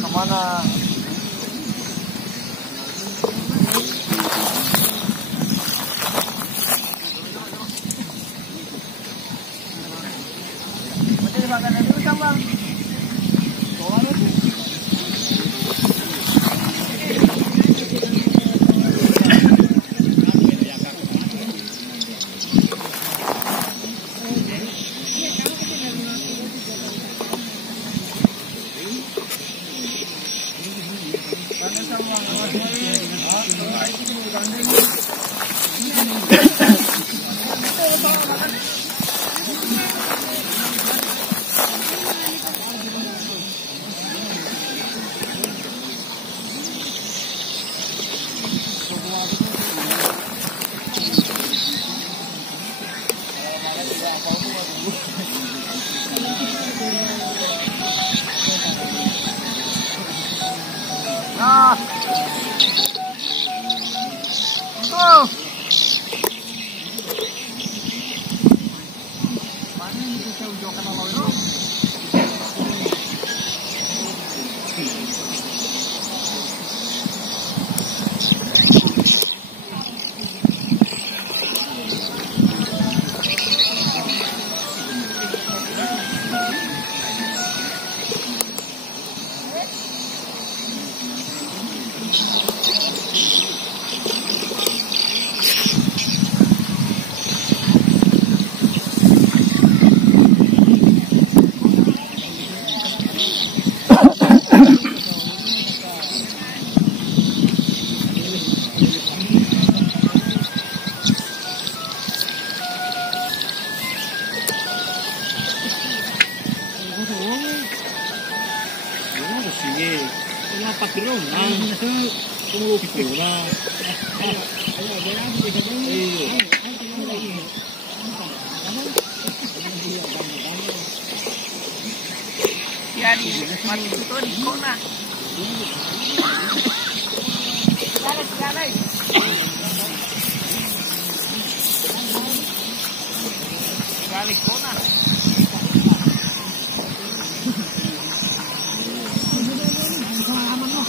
Kemana? Makanan dulu kan bang? Nah, tuh. Mana yang bisa ujokan sama lo?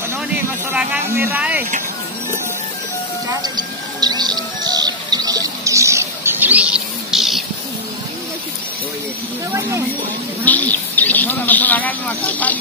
Ano nih masarangan mirai? Masarangan masakan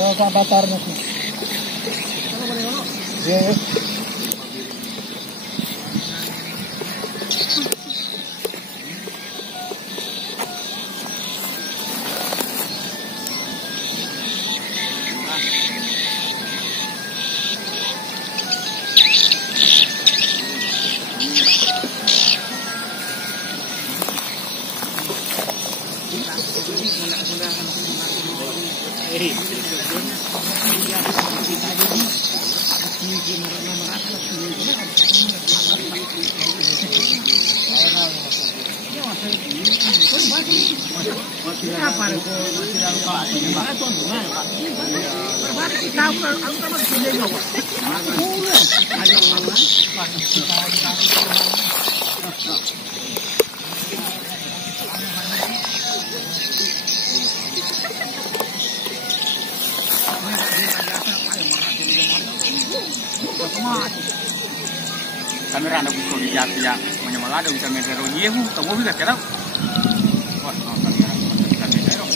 Bawa batarnya sih. Iya. Kamera ada buku di jati yang menyamala ada bisa medero yehu kamu bisa kira wah kamera bisa medero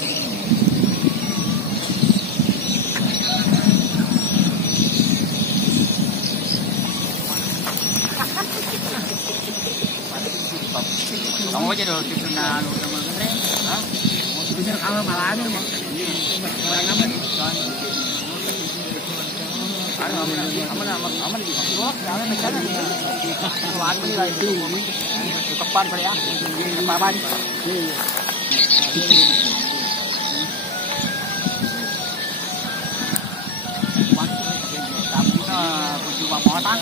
kamu aja dong di sana lu sama gede ah bisa kalau malah ada mau aman di bawah jangan negara keluar dari itu tepat pada ya papan cuma potong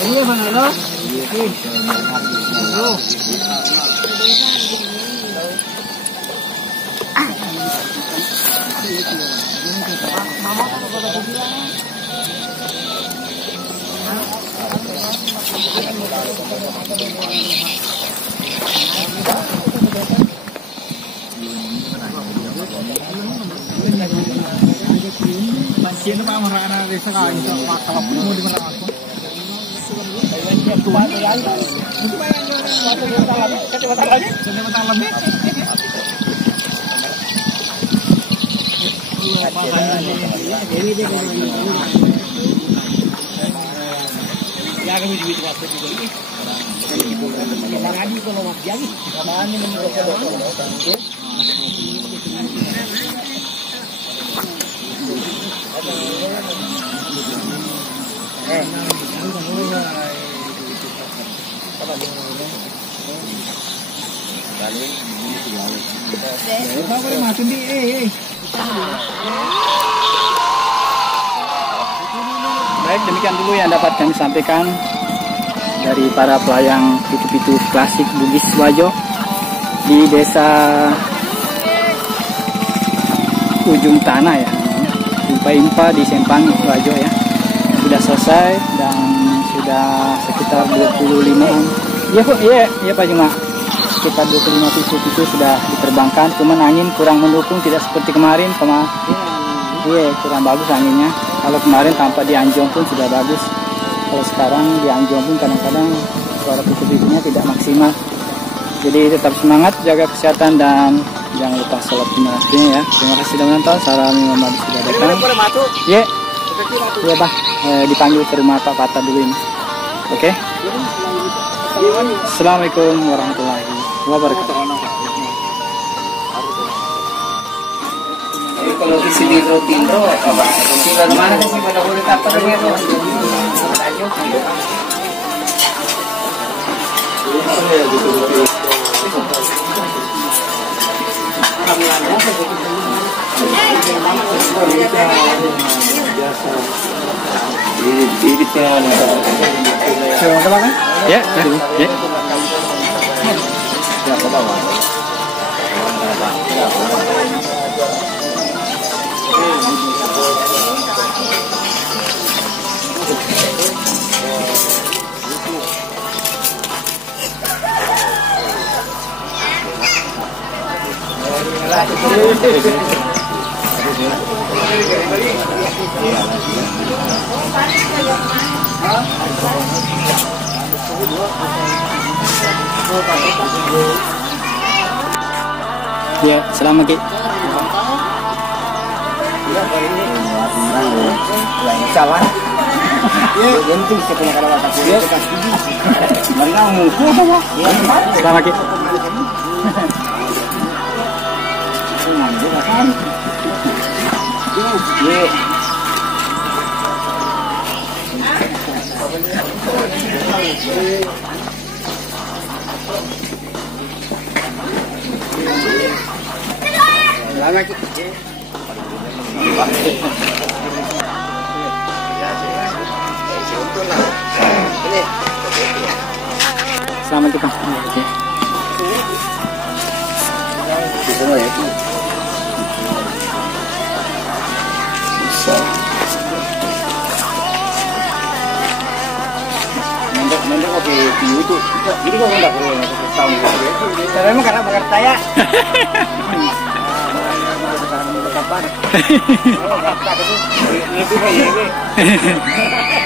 ini mana lo? Sino ba marana desa ka ito kalau mo di mana ako tuwa yan hindi ba yan kasi matalabi ya kami di situ waktu juga lagi kalau waktu lagi kapan ini Baik, demikian dulu yang dapat kami sampaikan dari para pelayang pitu-pitu klasik Bugis Wajo di desa Ujung Tanah ya, Impa-Impa di Sempangi Wajo ya. Sudah selesai dan sudah sekitar 25-an. Iya kok, iya Pak Juma. Sekitar 25 pitu-pitu sudah diterbangkan, cuman angin kurang mendukung, tidak seperti kemarin. Iya, kurang bagus anginnya. Kalau kemarin tanpa di Anjong pun sudah bagus. Kalau sekarang di Anjong pun kadang-kadang suara pitu-pitunya tidak maksimal. Jadi tetap semangat, jaga kesehatan dan jangan lupa sholat lima waktunya ya. Terima kasih sudah menonton. Salam Muhammad sudah datang. Iya, iya Pak. Dipanggil ke rumah Pak Pata dulu ini. Oke. Assalamualaikum warahmatullahi wabarakatuh. Kalau di sini Tindro, tinggal mana sih pada boleh kapal dia tuh? Ya, ya. Ya, selamat Ki. Salah. Ganti saya punya kalau kata dia. Mari kamu. Selamat Ki. Lama Ki. Selamat Ki, Pak. Oke. Mendek oke view itu. Jadi kok enggak perlu tahu. Saya memang karena bakar saya. Kapan?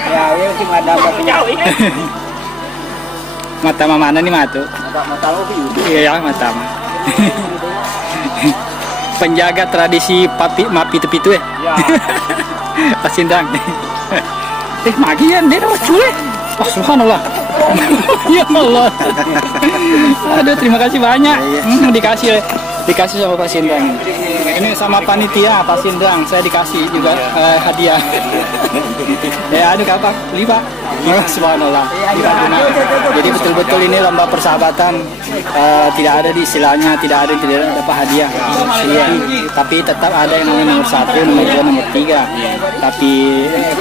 Ya, ya cuma ada apa jauh ini. Mata mana nih matu? Mata lo view. Iya ya, mata. Penjaga tradisi mapi tepi itu ya. Ya. Pasindang. Magian dia dapat culik. Wah, subhanallah. Ya Allah. Aduh, terima kasih banyak. Dikasih sama Pak Sindang. Ini sama panitia Pak Sindang, saya dikasih juga hadiah. Ya, aduh Pak, beli Pak. Subhanallah. Jadi betul-betul ini lomba persahabatan. Tidak ada di istilahnya, tidak dapat hadiah. Iya. Tapi tetap ada yang namanya nomor 1, nomor 2, nomor 3. Tapi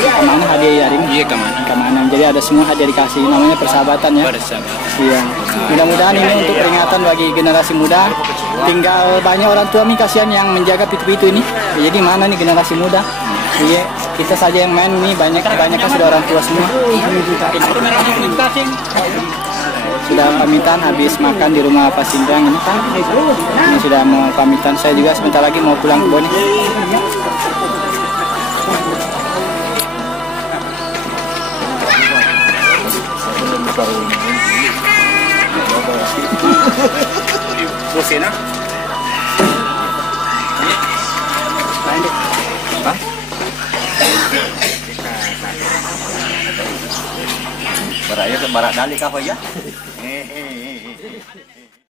kemana hadiah hari ini? Iya, Kemana? Jadi ada semua hadiah dikasih, namanya persahabatan ya. Iya. Mudah-mudahan ini untuk peringatan bagi generasi muda. Tinggal banyak orang tua nih kasihan yang menjaga pitu-pitu ini. Jadi mana nih generasi muda? Iya, kita saja yang main nih banyak kan sudah orang tua semua. Sudah pamitan habis makan di rumah Pak Sindang ini kan. Ini sudah mau pamitan, saya juga sebentar lagi mau pulang ke Boni. Bosena. Hah? Barak dali kah ya?